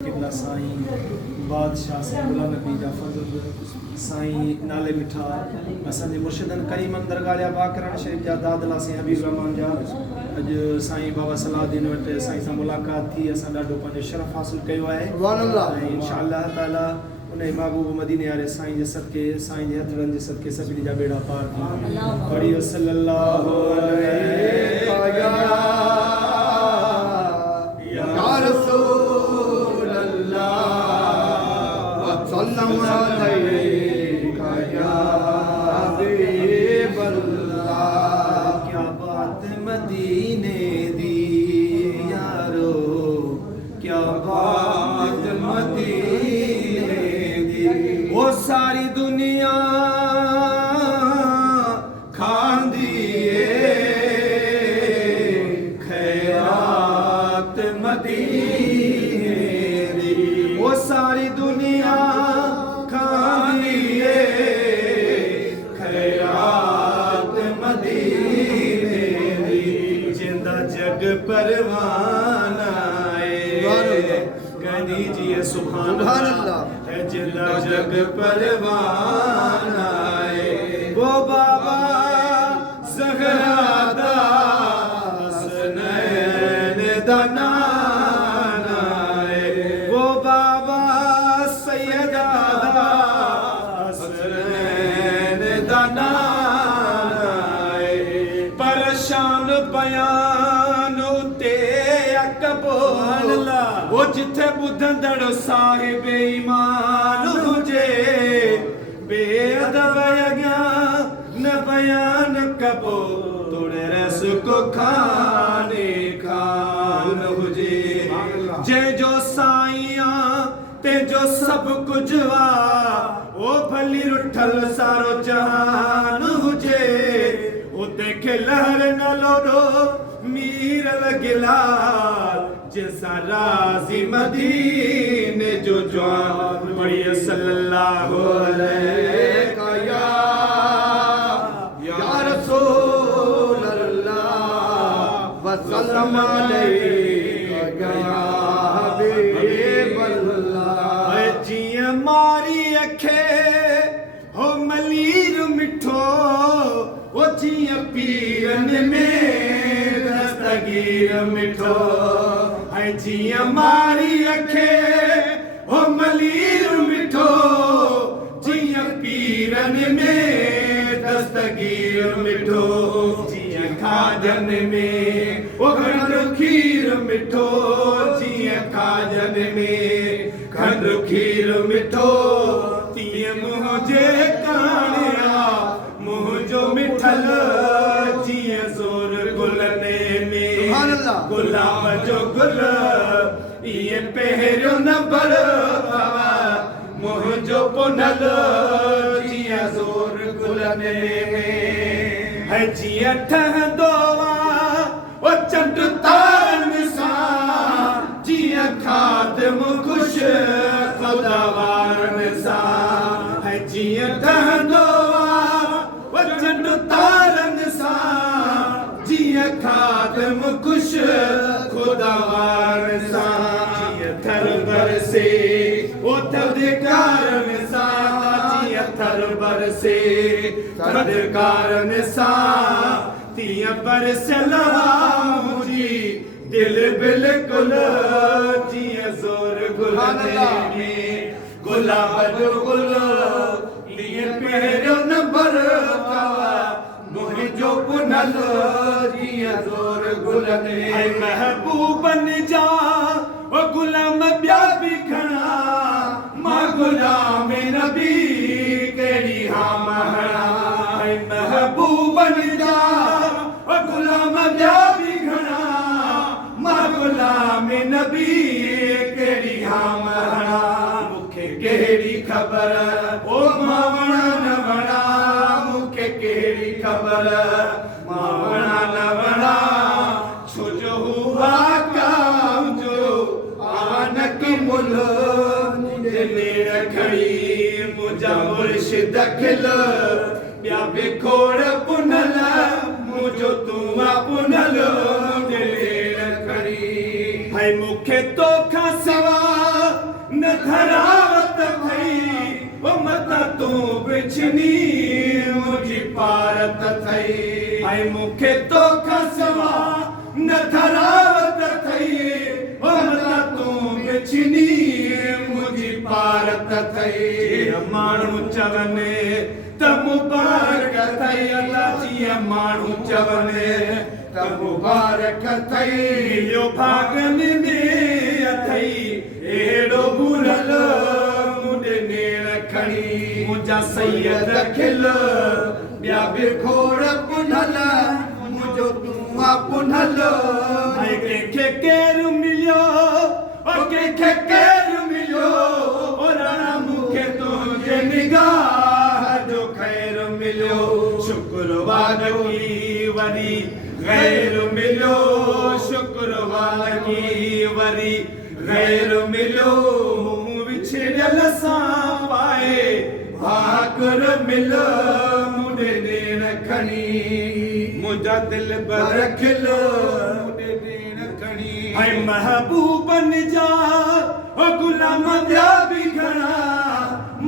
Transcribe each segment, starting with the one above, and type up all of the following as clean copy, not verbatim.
किबला साईं बादशाह से गुलाम नबी जा फज़ल साईं नाले मिठा असांजे मुर्शिदन करीमन दरगाह पाक करण शरीफ जा दादला से हबीब रहमान जा अज साईं बाबा सलाहुद्दीन वटि साईं सां मुलाक़ात थी असां ॾाढो पंहिंजो शरफ़ हासिल कयो आहे ऐं इंशाअल्लाह ताला उन महबूब मदीने वाले साईं जे सदके साईं जे हथड़नि जे सदके सभिनी जा बेड़ा पार थी पढ़ियो सल्लल्लाहु अलैहि या रसूल अल्लाह सल्लल्लाहु अलैहि या हबीब अल्लाह क्या बात मदीने दी यारो क्या बात मदीने वो सारी दुनिया खांदी खैरात मदीने दी वो सारी दुनिया खांदी खैरात मदीने दी जिंदा जग परवाना गनी जी सुभान अल्लाह है जिंदा जग परवाना वो बाबा ज़हरा दा हसनैन दा नाना वो बाबा सैयदा दा हसनैन दा नाना परेशान बयान उते अकबर वो जिथे बुधंदड़ साहिब ईमान हुजे बेअदब अॻियां न बयान कबो तोड़े रस को खाने खान हुजे जंहिंजो साईं तेजो सब कुछ वा ओ भली रुठल सारो जहान हुजे ओ देखे लहर न लोडो मीर लगिला जैसा राजी मदीने जो जवान पढ़िए सल्लल्लाहु अलैहि या रसूल अल्लाह वसल्लम अलैहि या हबीब अल्लाह जिया मारी अखे हो मलीर मिठो वो जिया पीरन में दस्तगीर मिठो है जिया मारी अखे हो मलीर मिठो जिया पीरन में दस्तगीर मिठो जिया खाजन में वो खंड खीर मिठो जिया खाजन में खंड खीर मिठो तीअं मुंहिंजे काणिया मुंहिंजो मिठल जिया जोर गुलने में गुलाब जो गुल ये पहिरियों नंबर मुंहिंजो पुनल जिया जोर गुलने में है जिया ठहंदो ओ चंड तारनि सां जिया खादम खुश खुदा वारनि सां है जिया ठहंदो ओ चंड तारनि सां जिया खादम खुश खुदा वारनि सां जिया थर बरसे ओ थदकारनि सां जिया थर बरसे थदकारनि सां तीअं बरसल मुंहिंजी दिल बिल्कुल जिया जोर गुलने में गुलाब जो गुल लीअं पहिरियों नंबर मुंहिंजो पुनल जिया जोर गुलने महबूबनि जा ओ गुलाम ॿिया बि खणा मां गुलाम नबी कहिड़ी हा महणा महबूबनि जा ओ गुलाम ॿिया बि खणा मां गुलाम नबी कहिड़ी हा महणा मूंखे कहिड़ी ख़बर ओ मां वणा न वणा मूंखे कहिड़ी ख़बर मां वणा न वणा छो जो हुआ काम जो आनक मुल नेड़ खड़ी मुंहिंजा मुर्शिद खिल ॿिया बि खोड़ पुनल मुंहिंजो तूं पुनल नेड़ खड़ी है मुखे तो खा सवा न धरावत थई वो मता तू बिछनी मुझी पारत थई हाय मुखे तो खसवा न धरावत थई वो मता तू बिछनी मुझी पारत थई माण्हू चवने त मुबारक थई अल्लाह जी माण्हू चवने त मुबारक थई यो भागन में अथई एड़ो बुरल मुंडे नेण खणी मुंजा सैयद खिल ॿिया बि खोड़ पुनल मुंहिंजो तूं आ पुनल हाय कंहिंखे केरु मिलियो ओ कंहिंखे केरु मिलियो ओ राणा मूंखे तुंहिंजे निगाह जो ख़ैर मिलियो शुक्रवार की वरी गैर मिलियो शुक्रवार की वरी गैर मिलियो विछड़ियल सां पाए भाकुर मिल मुंडे नेण खणी मुंहिंजा दिल बर खिल मुंडे नेण खणी हाय महबूबन जा ओ गुलाम जा बि घणा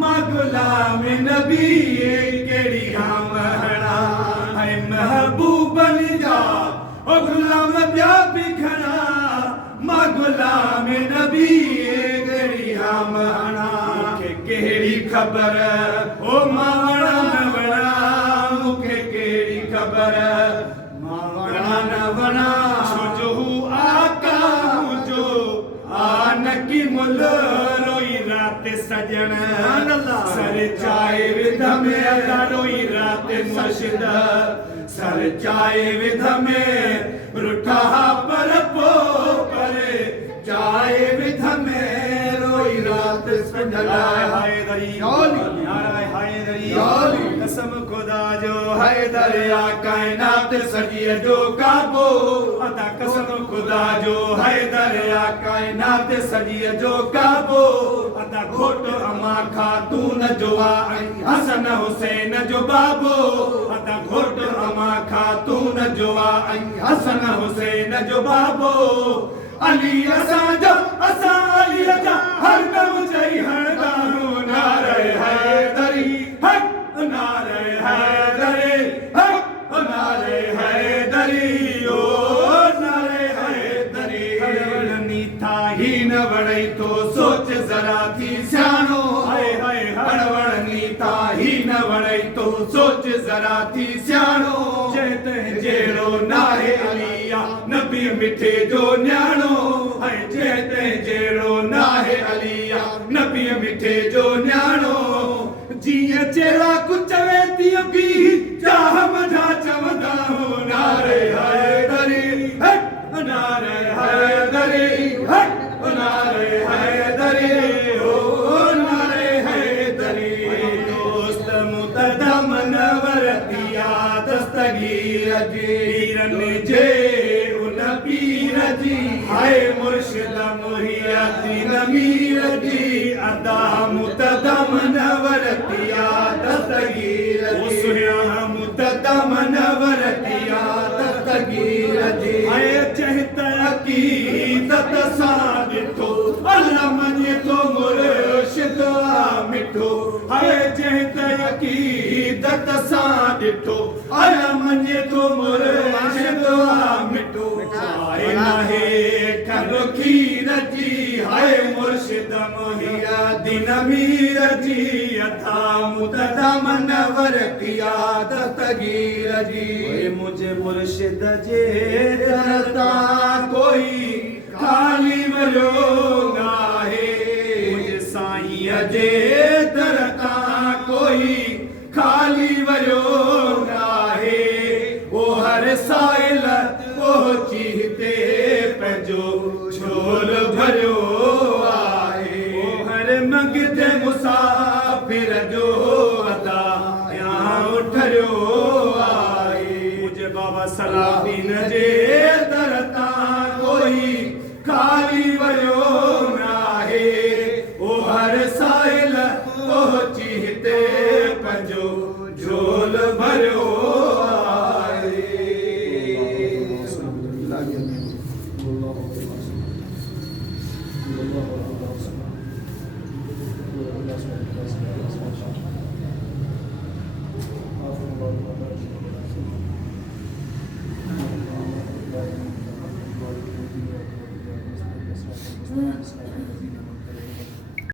मां गुलाम नबी कहिड़ी हाम हणा हाय महबूबन जा ओ गुलाम ॿिया बि घणा मां गुलाम नबी कहिड़ी हाम हणा मूंखे कहिड़ी ख़बर ओ मां वणा न वणा मूंखे कहिड़ी ख़बर मां वणा न वणा छो जो हू आका मुंहिंजो आनकी मुल रोई रात सजण सर चाए विध में अदा रोई रात मुर्शिद सर चाए विध में रुठा पर पो करे चाए विध में रोई रात सजण हाय दरी हाय दरी कसम खुदा जो हाय दरिया कायनात सजिए जो काबो अता कसम खुदा जो हाय दरिया कायनात सजिए जो काबो अता घोट अमा खातून जो हसन हुसैन जो बाबो अता घोट अमा खातून जो हसन हुसैन जो बाबो अली असांजो असां अली जा हर दम चई हणदानो नारे हैदरी हक नारे हैदरी हक नारे हैदरी ओ नारे हैदरी हणवणी था ही न वणई तो सोच जरा थी सियाणो हाय हाय हणवणी था ही न वणई तो सोच जरा थी सियाणो चेत जेड़ो नाहे अलिया नबी मिठे जो न्याणो हाय चेत जेड़ो नाहे अलिया नबी मिठे जो न्याणो जीअं चेरा कुचवे तीअं बि चाह मझा चवंदा हो नारे हैदरी हक नारे हैदरी हक नारे हैदरी ओ नारे हैदरी दोस्त मुतदम नवरतिया दस्तगीर जीरन जे उन पीर जी हाय मुर्शिद मुहियद्दीन मीर जी अदा मुतदम नवरतिया दस्तगीर जी सुया मुतदम नवरतिया दस्तगीर जी हाय चहत अकीदत सां ॾिठो अल्लाह मञे तो मुर्शिद मिठो हाय चहत अकीदत सां ॾिठो अल्लाह मञे तो मुर्शिद मिठो हाय नाहे खरो खीर जी हाय मुर्शिद मुहियद्दीन मीर जी अथा मुतदम नवरतिया दस्तगीर जी मुझे मुर्शिद जे दरता कोई खाली वयो नाहे मुझे साईं जे दरता कोई खाली वयो नाहे वो हर साइल पहुची ते पंहिंजो झोल भरियो आहे वो हर मंगते मुसाफिर जो अदा यहाँ उठरियो आहे मुझे बाबा सलाउद्दीन जे दरता कोई खाली वयो नाहे वो हर साइल पहुची ते पंहिंजो झोल भरियो